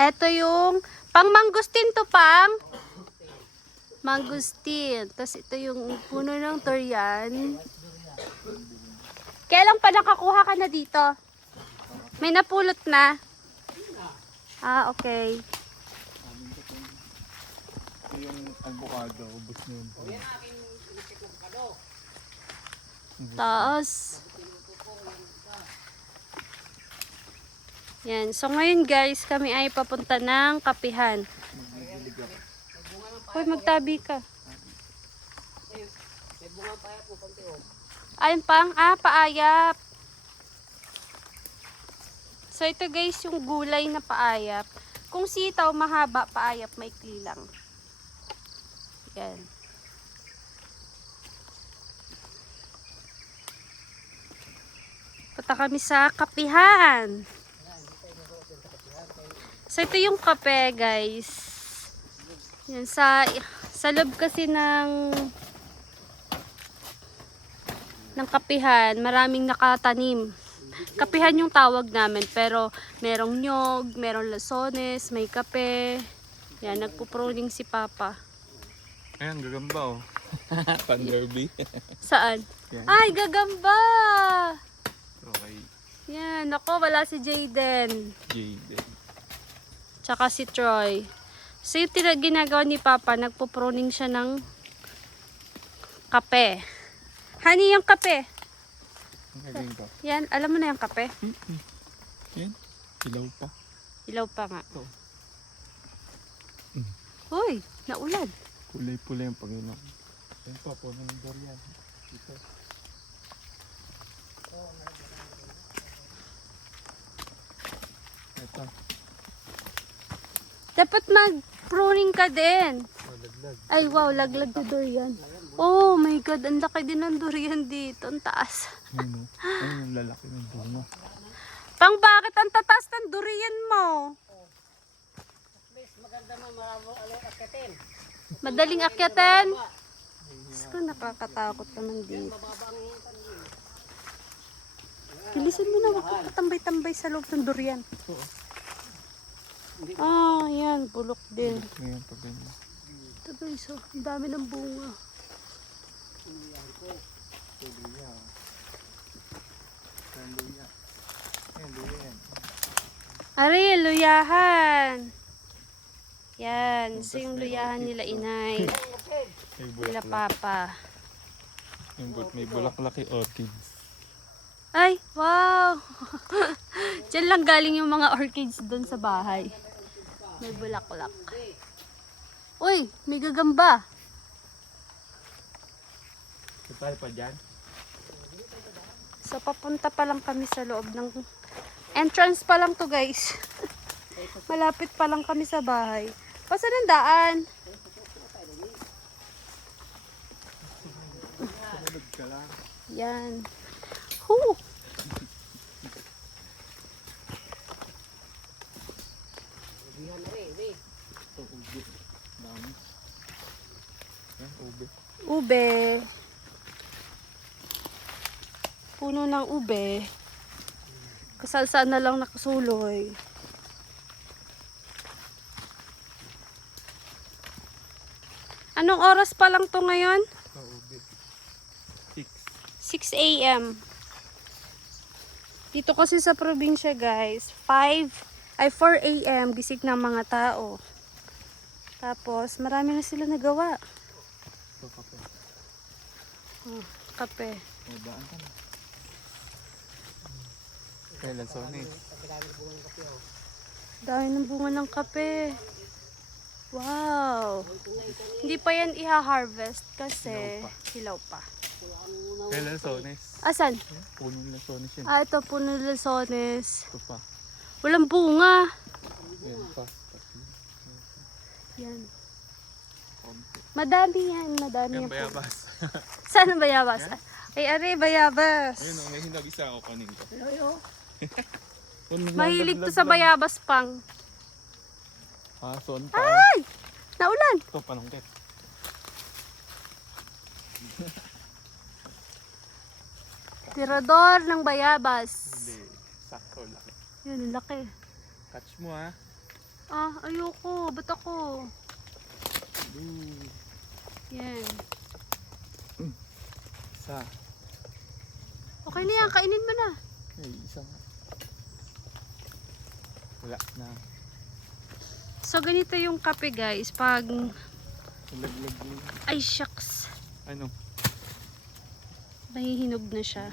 Ito yung pang mangustin to, pang mangustin. Tapos ito yung puno ng durian. Kailan pa nakakuha ka na dito? May napulot na? Ah, okay. Yung avocado, ubos na yun. Taas. Yan. So ngayon guys, kami ay papunta ng kapihan. Hoy, magtabi ka. Ayun pang, paayap. So ito guys, yung gulay na paayap. Kung sitaw mahaba, paayap maikli lang. Yan. Punta kami sa kapihan. So ito yung kape guys. Yan, sa loob kasi ng kapihan, maraming nakatanim. Kapihan yung tawag namin, pero merong nyog, merong lasones, may kape. Yan, nagpo-pruning si Papa. Ayan, gagamba oh. Pan-derby. Saan? Yan. Ay, gagamba! Okay. Yan, ako, wala si Jayden. Jaden. Tsaka si Troy. So yung ginagawa ni Papa, nagpo-pruning siya ng kape. Honey, yung kape. Ang gagawin pa. Yan, alam mo na yung kape? Yan. Ilaw pa. Ilaw pa nga. Ito. Uy, naulan. Kulay-pulay ang Panginoon. Yan pa, puno ng durian. Dito. Ito. Dapat mag-pruning ka din. Malaglag. Ay, wow, laglag na durian. Oh my God, ang laki din ng durian dito. Ang taas. Ayun oh. Ayun yung lalaki ng bunga. Pang bakit ang tatas ng durian mo? Madaling akyatin. Diyos ko, nakakatakot naman dito. Bilisan mo na, wag ka patambay-tambay sa loob ng durian. Ah, yan, bulok din. Ngayon pa ganyan. Ito guys, oh, ang dami ng bunga. Luya. Ayan, luya. Ayan, luya yan. Ari, luyahan. Yan, so yung luyahan nila inay. Nila papa. May bulaklaki orchids. Ay, wow! Diyan lang galing yung mga orchids doon sa bahay. May bulaklak. Uy, may gagamba. Tayo pa dyan? So, papunta pa lang kami sa loob ng... Entrance pa lang to guys. Malapit pa lang kami sa bahay. Pasan ang daan? Sumunod ka lang. Yan. Hoo! Ito, ube. Dami. Yan, ube. Ube. Puno ng ube. Kasal-saan na lang nakasuloy. Anong oras pa lang to ngayon? Ito, ube. 6. 6 a.m. Dito kasi sa probinsya guys, 4 a.m. gising ng mga tao. Tapos marami na sila nagawa. Ito, kape. Oh, kape. O, daan ka na. Kailan, Sony? Dami ng bunga ng kape. Wow. Hindi pa yan iha-harvest kasi hilaw pa. Kailan, Sony? Asan? Puno ng Sony yun. Ah, ito puno ng lasones. Ito pa. Walang bunga. Yan pa. Yan. Konti. Madami yan. Madami Yan, yan. bayabas. Saan ang bayabas? Ay, are, bayabas. Ayun o, may hinag isa ako kanin ko. Mahilig to sa bayabas pang. Son pa. Ay! Naulan! Ito, panungkit. Tirador ng bayabas. Hindi. Sakto lang. Yun, ang laki. Catch mo ha. Ah, ayoko. Ba't ako? Ooh. Yan. Isa. Okay na yan. Kainin mo na. Ay, isa nga. Wala na. So, ganito yung kape guys. Pag... Nalaglag yun. Ay, shucks. Ano? Nahihinog na siya.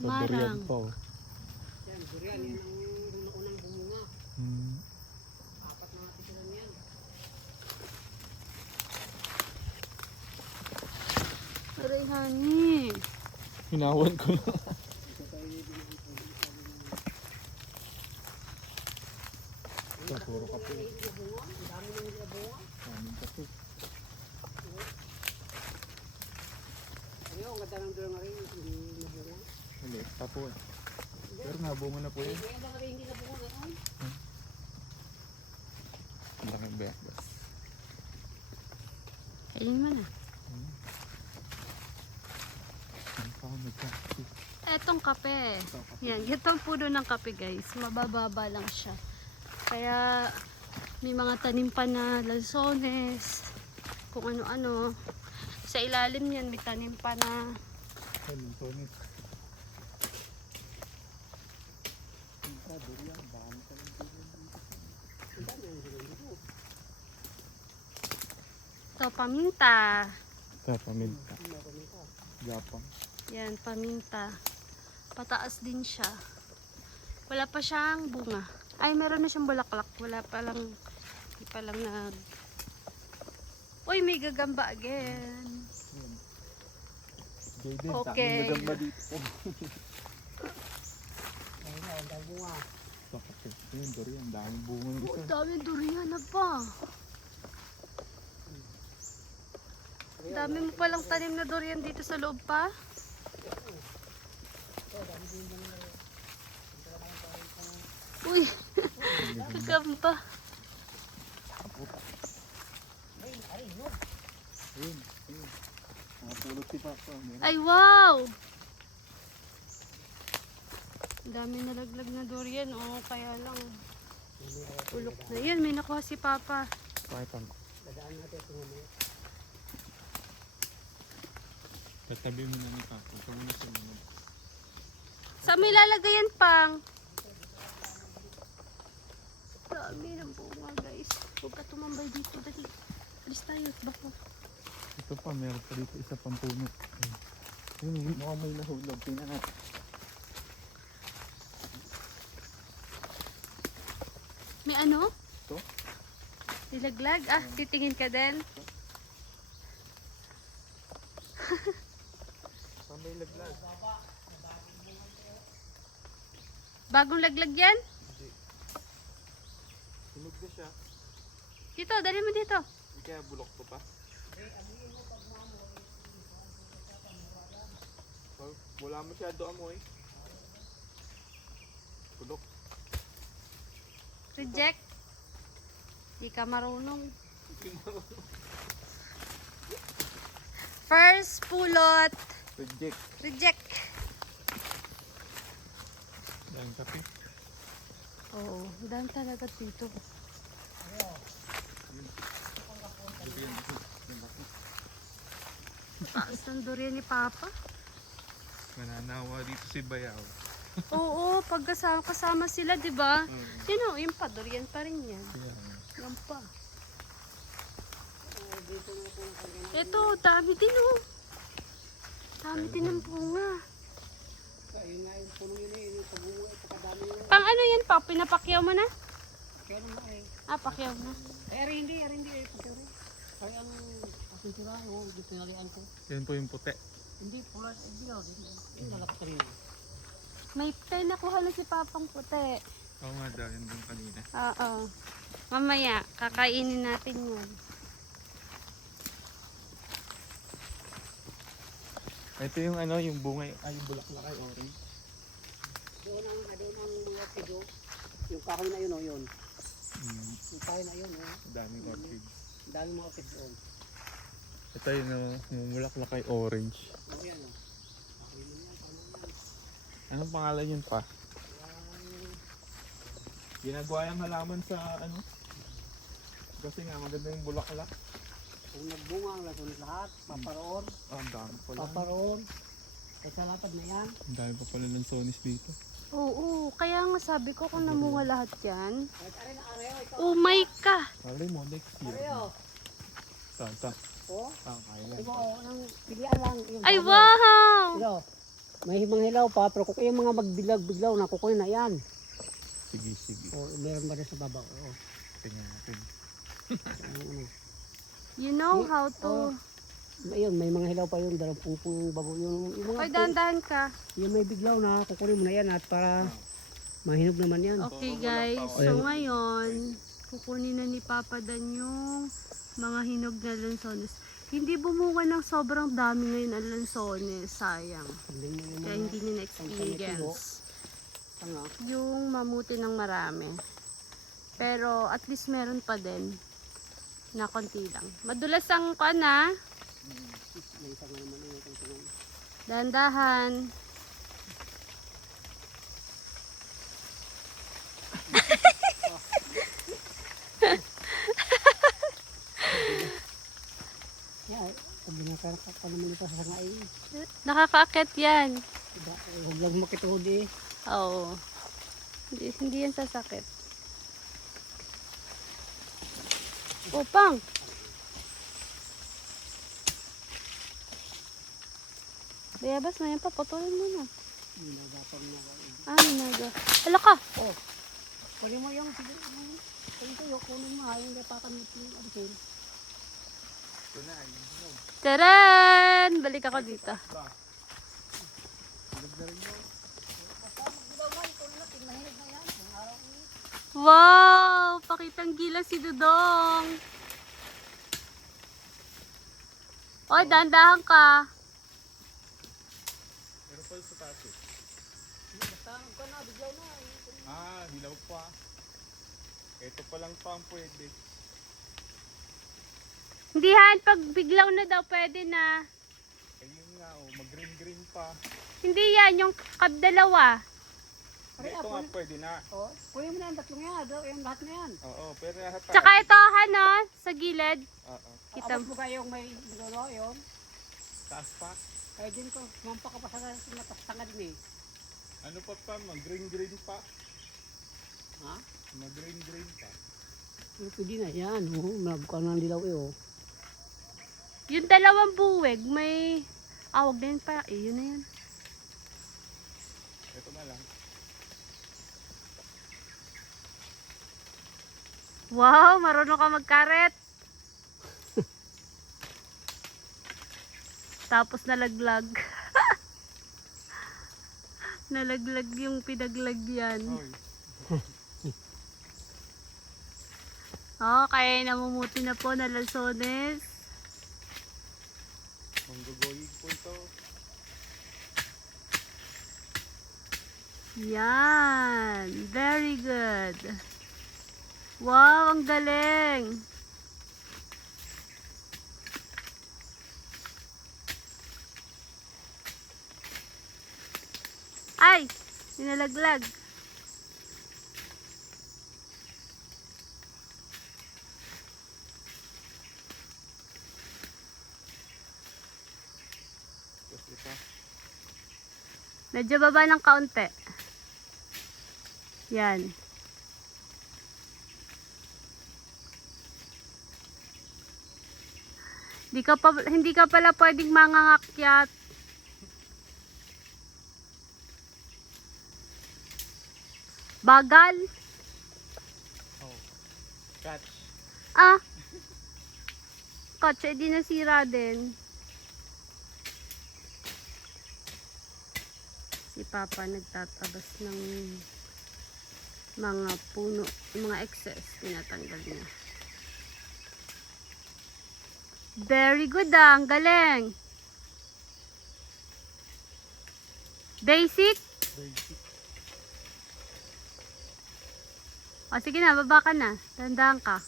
Durian Marang. pa oh. Hmm. Aray, honey. Hinawan ko na. Ito, puro kape. Daming kape. Mali, tapo eh. Pero nabunga na po yun. Ang laking bekbas. Kainin mo na. Ang pa nagkakape. Etong kape. Yan, gitong puno ng kape guys. Mabababa lang siya. Kaya may mga tanim pa na lansones. Kung ano-ano. Sa ilalim yan may tanim pa na Ay, lansones. ito, paminta. Ito, paminta. Japang. Yan, paminta. Pataas din siya. Wala pa siyang bunga. Ay, meron na siyang bulaklak. Wala pa lang, hindi pa lang nag... Uy, may gagamba again. Jaden, Okay. daming nagamba dito. Bakit eh? Ayun, durian. Daming bunga ng Oh, isa. dami durian na pa. Dami mo palang tanim na durian dito sa loob pa. Uy, gagamba. Ayun, ayun. Nakapulot si Papa. Meron. Ay, wow! Dami nalaglag na durian. Oh, kaya lang. Ulok na. Yan, may nakuha si Papa. Pakita mo. Tatabi mo na ni Papa. Ito muna sumunod. Saan may lalagay yan, Pang? Dami ng bunga, guys. Huwag ka tumambay dito. Dali. Alis tayo. Bako. Ito pa, meron pa dito isa pang puno. Ayun, mukhang may nahulog. Tingnan natin. May ano? Ito? Nilaglag? Ah, titingin ka din. Saan may laglag? Bagong laglag yan? Hindi. Sunog na siya. Dito, dali mo dito. Hindi kaya bulok to pa? Wala masyado amoy. Bulok. Reject. Di ka marunong. First pulot. Reject. Reject. Dahil kape. Oo, dami talaga dito. Taas ng durian ni Papa. Mananawa dito si Bayaw. Oo, pag kasama sila, di ba? Mm. Yun o, yun pa, durian pa rin yan. Yan pa. Ito, dami din o. Dami din ng bunga. Pang ano yan pa? Pinapakyaw mo na? Ah, pakyaw na. Hindi. Ay, ang aking tira, yung tinalian ko. Yan po yung puti. Hindi, pula, hindi na. Yung lalaki ka rin. May nakuha na si Papang puti. Oo nga daw, yan din kanina. Oo. Mamaya, kakainin natin yun. Ito yung ano, yung bunga, ay yung bulaklak ay orange. Doon ang mga pido. Yung kahoy na yun, yun. Mm, Yung kahoy na yun, daming orchids. Dami mga pido doon. Ito yung mulaklak ay orange. Yan, Anong pangalan yun pa? Ginagawa yung halaman sa ano? Kasi nga maganda yung bulaklak. Kung nagbunga ang lahat lahat, paparoon, Oh, ang dami pala. paparoon. Ay sa latag na yan. Ang dami pa pala ng sonis dito. Oo, kaya nga sabi ko kung namunga lahat yan. Kahit aray na areo, ito. Oh my ka! Malay mo, next year. Areo. Saan? Oh, Kaya yan. ito oh, nang pilihan lang. Yung Ay, sabi. wow! Ito, may mga hilaw pa, pero kung yung mga magbilag-biglaw na, kukunin na yan. Sige, sige. O, meron ba rin sa baba? Oo. Tingnan natin. Ano. You know how to... Ayun, may mga hilaw pa yung dalampung bago. Yung mga Ay, dahan-dahan ka. yung may biglaw na, kukunin mo na yan at para mahinog naman yan. Okay guys, so ngayon, kukunin na ni Papa Dan yung mga hinog na lansones. Hindi bumunga ng sobrang dami ngayon ang lansones, sayang. Tingnan mo yung Kaya mga hindi nila experience tanga. yung mamuti ng marami. Pero at least meron pa din na konti lang. Madulas ang kana, May tanga naman yung tanga. dahan-dahan. Yeah, sabi na karakak pa naman ito sa sangay. Nakakaakit yan. Diba? Huwag lang makituhod eh. Oo. Hindi yan sasakit. Upang! Bayabas na yan pa, putulin mo na. Nilagapang na. Naga. Hala ka! Oh, kunin mo yung sige. Kunin ko yung kunin mo ha. Yung dapakan mo yung alisin. Ito na, yung hinog. Taran! Balik ako dito. Hinog na rin yun. Wow! Pakitang gila si Dudong. Oy, dahan-dahan ka. Pero pala sa tato. Basta ko na, biglaw na. Hilaw pa. Ito pa lang pa ang pwede. Hindi han, pag biglaw na daw pwede na. Ayun nga, mag-green-green pa. Hindi yan, yung kabdalawa. Ito nga pwede na. Oh, kunin mo na yung tatlong yan. Yung lahat na yan. Oo, pero lahat Tsaka ito, ano, sa gilid. Oo. Kita Abot mo kayong may biglaw yun. Taas pa. Kaya din ko, sumampa ka pa sa natastanga din eh. Ano pa? Mag-green-green pa. Ha? Mag-green-green pa. Pero pwede na yan. Oh, nabuka na ang dilaw eh oh. Yung dalawang buwig, may... Wag na yun pa. Yun na yan. Ito na lang. Wow, marunong ka magkaret. Tapos nalaglag. Nalaglag yung pinaglagyan. Hoy. Okay, namumuti na po na lansones. Manggugoyig po ito. Yan. Very good. Wow, ang galing. Ay, ninalaglag. Tapos ito. Medyo baba ng kaunti. Yan. Hindi ka pala pwedeng mangangakyat. Bagal. Oh. Catch. Kotse, di nasira din. Si Papa nagtatabas ng mga puno, mga excess, tinatanggal niya. Very good ang galing. Basic? Basic. O sige na, baba ka na. Tandaan ka.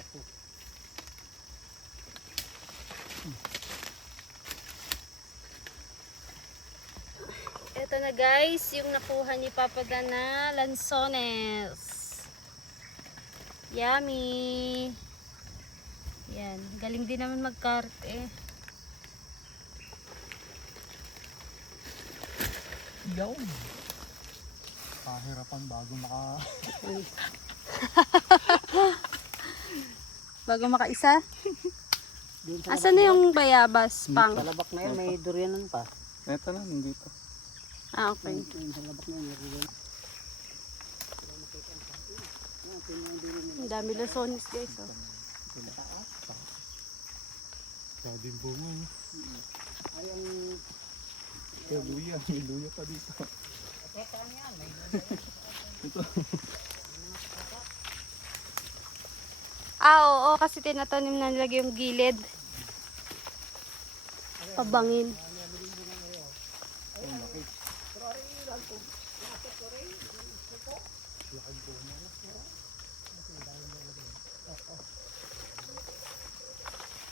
piraso. Ito na guys, yung nakuha ni Papa Dan na lansones. Yummy! Yan, galing din naman magkarte. Yaw! Pahirapan bago Bago makaisa? Doon sa Asan na yung bayabas, pang? labak na yun, may durianan pa. Ito na, nandito. Ah, okay. Doon sa labak na yun, may durianan. Ang dami lansones guys, oh. Sabing bunga no? Ay, ang... Kaya luya, may luya pa dito. Teka lang yan, may Ito. Ah, oo, kasi tinatanim na nilagay yung gilid. Pabangin.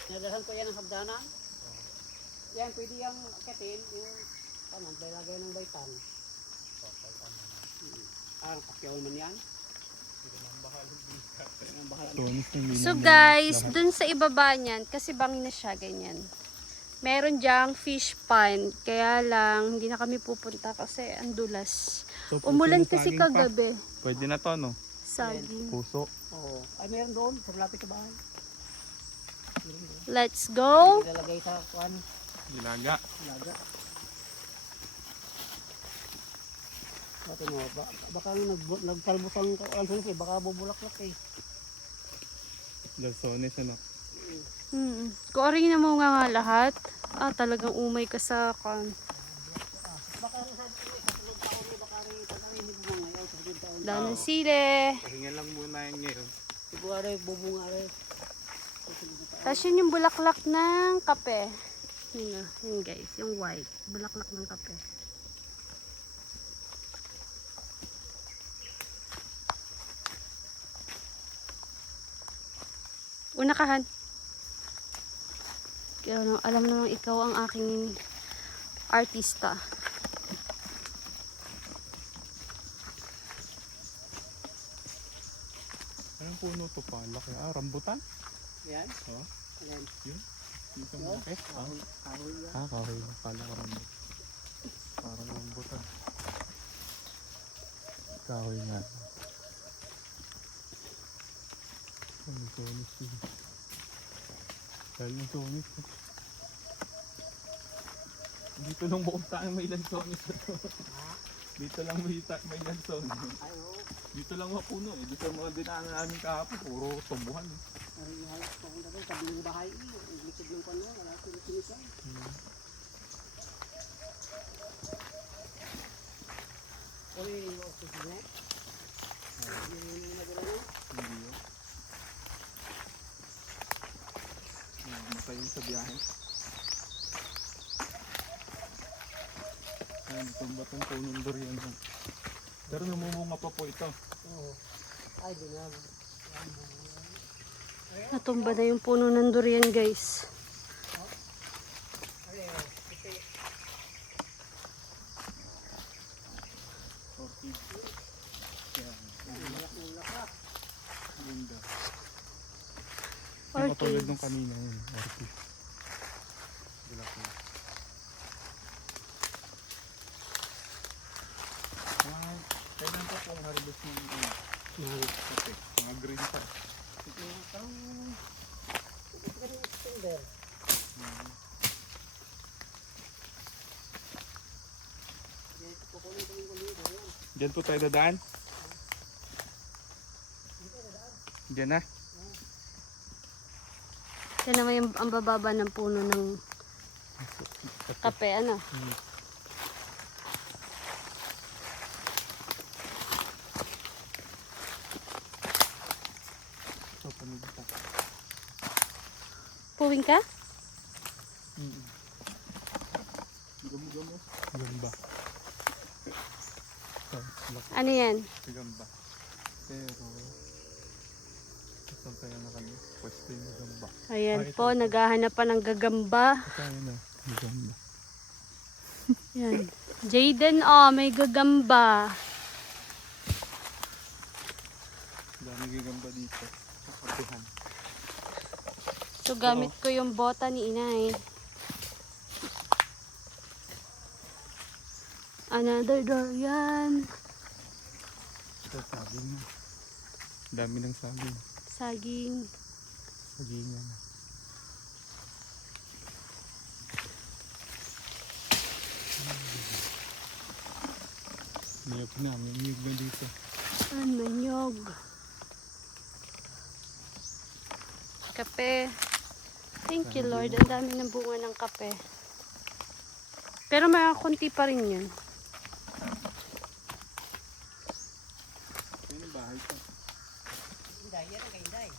Nadahan ko yan ng hagdanan. Yan, pwede yung akitin, yung kanan, lagay ng baitan. Ang pakyaw man yan. Tonis na So guys, dun sa ibaba niyan, kasi bangin na siya, ganyan. Meron diyang fish pond, kaya lang hindi na kami pupunta kasi ang dulas. Umulan kasi kagabi. Pwede na to, no? Saging. Puso. Oo. Ay, meron doon, sa lapit sa bahay. Let's go! Ilalagay sa kuan, Ilaga. laga. Bakit mo, baka nagkalbos ang kuan sa baka bubulaklak eh. Lansones, ano? Kung orin na mo nga lahat, talagang umay ka sa kan. Baka sa sulod taon ni baka rin hindi bubunga sa sulod taon. Dahil ng sile. Pahinga lang muna yung ngayon. Siguro rin bubunga rin. Tapos yun yung bulaklak ng kape. Yun, yun guys, yung white. Bulaklak ng kape. Unakahan. Kaya alam naman ikaw ang aking artista. Anong puno to pa? Laki. Rambutan? Yan. Ha? Yan. Yun? Dito mo laki? Kahoy yan. Kahoy. Kala ko rambutan. Parang rambutan. Kahoy nga. Ano sonis yun? Dahil yung sonis. Dito lang buong tayo may lansonis. Dito lang may lansonis. Ay, oo. Dito lang mga puno eh. Dito mga dinaanan namin kahapon. Puro tumbuhan eh. Ay, halos pa kung dapat sabi ng bahay eh. Ang likod ng pano, wala sinikinis yan. Uy, yung oxygen net. Yung nagula na. Hindi yun. Matay yun sa biyahe. Ayan, tumba tong punong durian. Pero namumunga pa po ito. Oo. Ay, di na. Natumba na yung puno ng durian guys. Ay, ito. Orchid. Yan. Mulak-mulak. Ganda. Yung katulad Orchids. nung kanina yun. Orchid. Bulak na. Kailan pa po ang harvest ng kape? Mga green pa. Parang, ito ka rin extender. Kukunin ko yung ulit. Diyan po tayo dadaan? Diyan na? Yan naman yung ang bababa ng puno ng kape. Ano? So, panigta. Puwing ka? Gamo-gamo. Gamba. So, laki. Ano yan? Gamba. Pero, saan kaya pwesto yung gagamba. Ayan Ah, ito. po, naghahanap pa ng gagamba. Kaya na, gagamba. Yan. Jaden, oh, may gagamba. Dami gagamba dito. Sa kapihan. So, gamit ko yung bota ni inay. Another door yan. Ito, saging na. Dami ng saging. Saging. Sagingan. Niyog na, may niyog na dito. Manyog. Kape. Thank you Lord. Ang dami ng bunga ng kape. Pero may konti pa rin yun. Yan ang bahay ko. Inday, yan ang kay Inday.